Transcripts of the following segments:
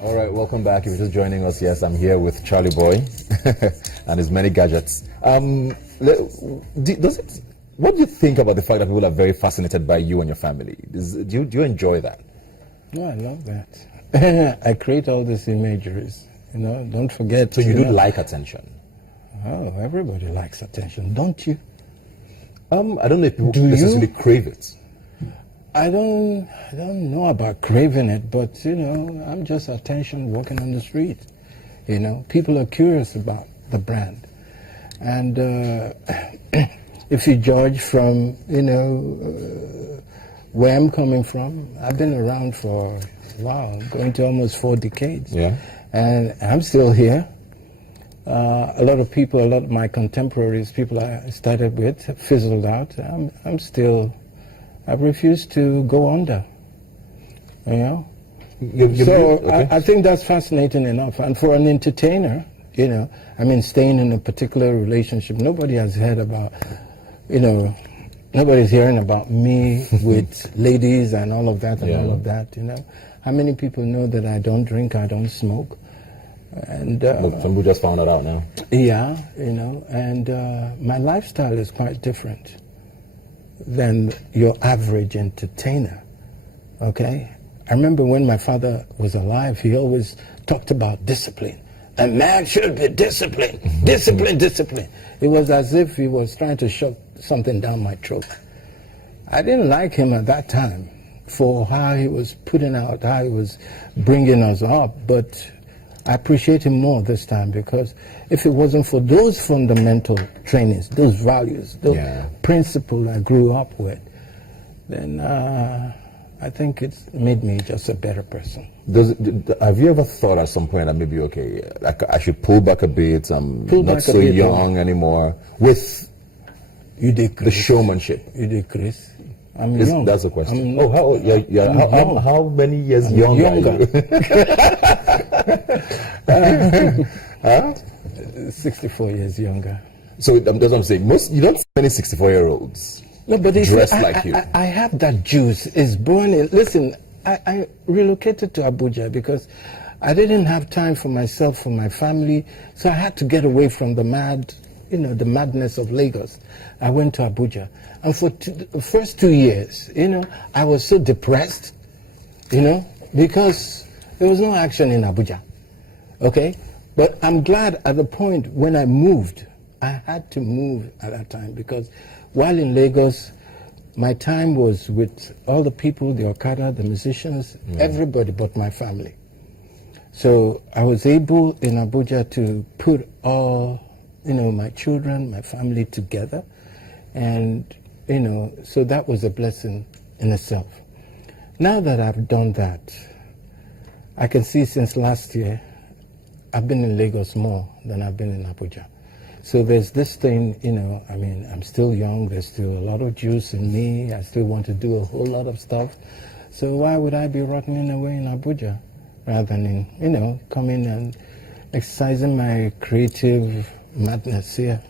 All right, welcome back. If you're just joining us, yes, I'm here with Charlie Boy and his many gadgets. What do you think about the fact that people are very fascinated by you and your family? Do you enjoy that? No, I love that. I create all these imageries. Don't forget. So you do like attention? Oh, everybody likes attention, don't you? I don't know if people necessarily crave it. I don't know about craving it, but I'm just attention walking on the street. People are curious about the brand, and if you judge from where I'm coming from, I've been around for going to almost 4 decades. Yeah, and I'm still here. A lot of my contemporaries, people I started with, fizzled out. I've refused to go under, Okay. I think that's fascinating enough. And for an entertainer, staying in a particular relationship, nobody has heard about, nobody's hearing about me with ladies and all of that and all of that, How many people know that I don't drink, I don't smoke? And some people just found that out now. Yeah, and my lifestyle is quite different than your average entertainer, okay? I remember when my father was alive, he always talked about discipline. A man should be disciplined, discipline, discipline. It was as if he was trying to shove something down my throat. I didn't like him at that time for how he was putting out, how he was bringing us up, but I appreciate him more this time, because if it wasn't for those fundamental trainings, those values, those principles I grew up with, then I think it's made me just a better person. Have you ever thought at some point that maybe, okay, I should pull back a bit, I'm not so young anymore, with the showmanship? You decrease. I'm young. That's the question. How many years younger are you? Huh? 64 years younger. So that's what I'm saying. You don't see many 64-year-olds dressed like you. I have that juice. It's born in. Listen, I relocated to Abuja because I didn't have time for myself, for my family, so I had to get away from the madness of Lagos. I went to Abuja, and for the first 2 years, I was so depressed, because there was no action in Abuja, okay? But I'm glad at the point when I moved, I had to move at that time, because while in Lagos, my time was with all the people, the Okada, the musicians, everybody but my family. So I was able in Abuja to put all, my children, my family together. And, so that was a blessing in itself. Now that I've done that, I can see since last year, I've been in Lagos more than I've been in Abuja. So there's this thing, I'm still young, there's still a lot of juice in me, I still want to do a whole lot of stuff. So why would I be rotting away in Abuja rather than coming and exercising my creative madness here?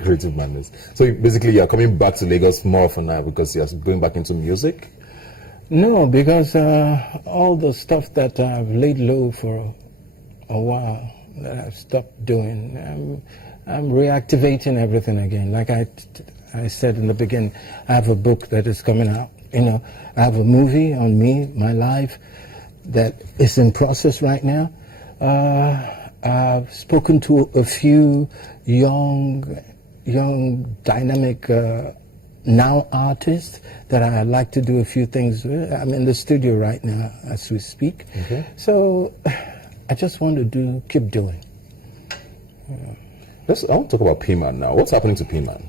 Creative madness. So basically you're coming back to Lagos more often now because you're going back into music? No, because all the stuff that I've laid low for a while, that I've stopped doing, I'm reactivating everything again. Like I said in the beginning, I have a book that is coming out. I have a movie on me, my life, that is in process right now. I've spoken to a few young, dynamic now artists that I'd like to do a few things with. I'm in the studio right now as we speak. Okay. So I just want to keep doing. I want to talk about P-Man now. What's happening to P-Man?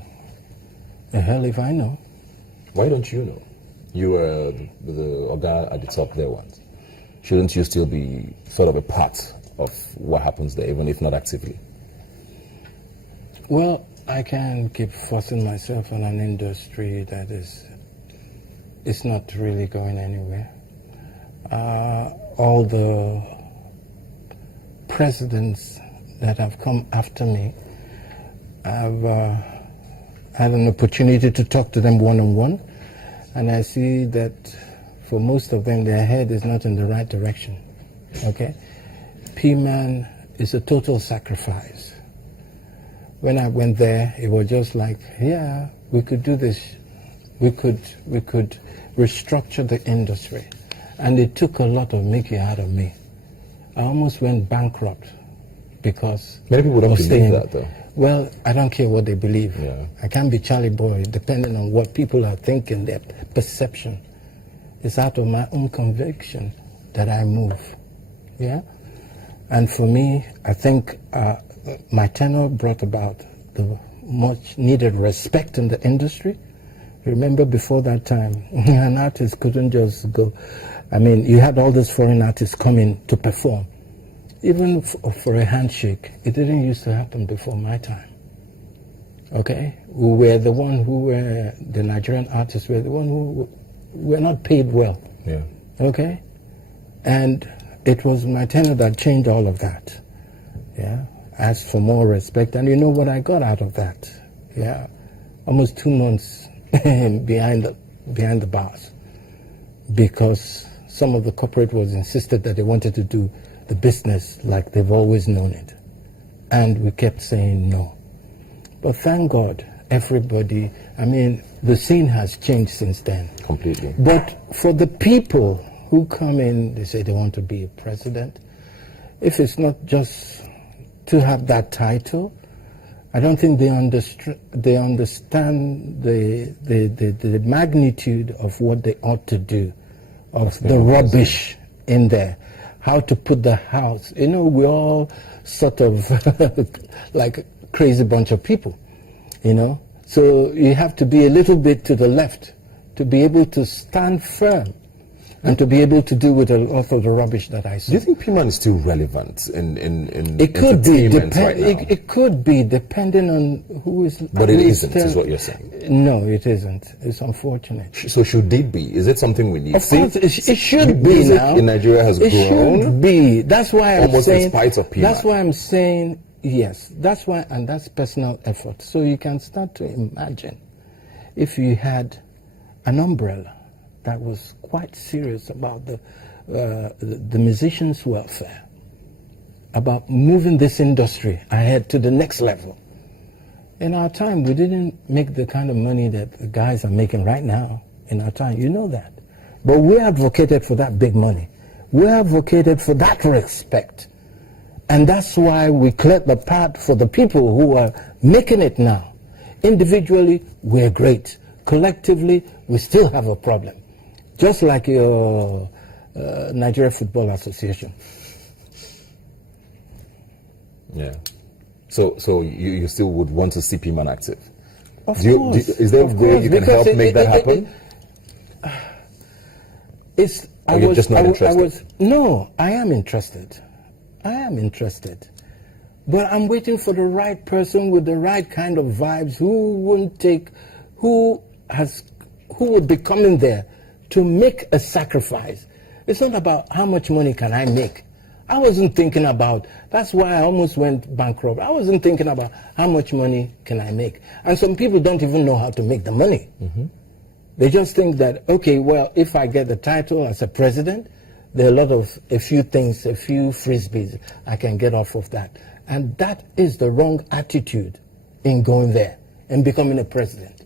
The hell if I know. Why don't you know? You were the guy at the top there once. Shouldn't you still be sort of a part of what happens there, even if not actively? Well, I can't keep forcing myself on an industry that it's not really going anywhere. All the presidents that have come after me, I've had an opportunity to talk to them one-on-one, and I see that for most of them, their head is not in the right direction. Okay? P-Man is a total sacrifice. When I went there, it was just like, yeah, we could do this. We could restructure the industry. And it took a lot of Mickey out of me. I almost went bankrupt because many people don't believe staying. that, though. Well, I don't care what they believe. Yeah. I can't be Charlie Boy, depending on what people are thinking, their perception. It's out of my own conviction that I move. Yeah? And for me, I think my tenure brought about the much needed respect in the industry. Remember, before that time, an artist couldn't just go. I mean, you had all these foreign artists coming to perform. Even for a handshake, it didn't used to happen before my time. Okay? We were the one who were, the Nigerian artists were the one who were not paid well. Yeah. Okay? And it was my tenure that changed all of that. Yeah? Asked for more respect, and you know what I got out of that? Yeah? Almost 2 months behind the bars. Because some of the corporate was insisted that they wanted to do the business like they've always known it. And we kept saying no. But thank God, everybody, I mean, the scene has changed since then. Completely. But for the people who come in, they say they want to be a president. If it's not just to have that title, I don't think they understand the magnitude of what they ought to do, of the rubbish in there, how to put the house. You know, we're all sort of like a crazy bunch of people, you know. So you have to be a little bit to the left to be able to stand firm and to be able to deal with a lot of the rubbish that I saw. Do you think P-Man is still relevant in it could be right now? it could be, depending on who is. But it isn't, is what you're saying. No, it isn't. It's unfortunate. So should it be? Is it something we need? Of course, it should be music now. in Nigeria has It grown. should be. That's why I'm almost saying. in spite of P-Man. That's why I'm saying yes. That's why, and that's personal effort. So you can start to imagine if you had an umbrella that was quite serious about the musicians' welfare, about moving this industry ahead to the next level. In our time, we didn't make the kind of money that the guys are making right now. In our time, you know that. But we advocated for that big money. We advocated for that respect. And that's why we cleared the path for the people who are making it now. Individually, we're great. Collectively, we still have a problem. Just like your Nigeria Football Association. Yeah. So you still would want to see P-Man active? Of course. Is there a way you can help make that happen? You're just not interested? No, I am interested. I am interested. But I'm waiting for the right person with the right kind of vibes who would be coming there to make a sacrifice. It's not about how much money can I make. I wasn't thinking about, that's why I almost went bankrupt. I wasn't thinking about how much money can I make. And some people don't even know how to make the money. Mm-hmm. They just think that, okay, well, if I get the title as a president, there are a few things, a few frisbees I can get off of that. And that is the wrong attitude in going there and becoming a president.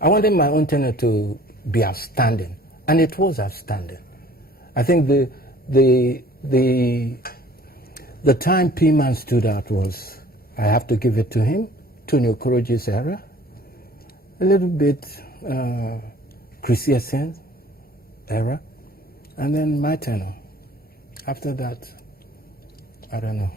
I wanted my own tenure to be outstanding, and it was outstanding. I think the time P-Man stood out was, I have to give it to him, Tony Okoroji's era, a little bit Chris Yesen era, and then my tenure. After that, I don't know.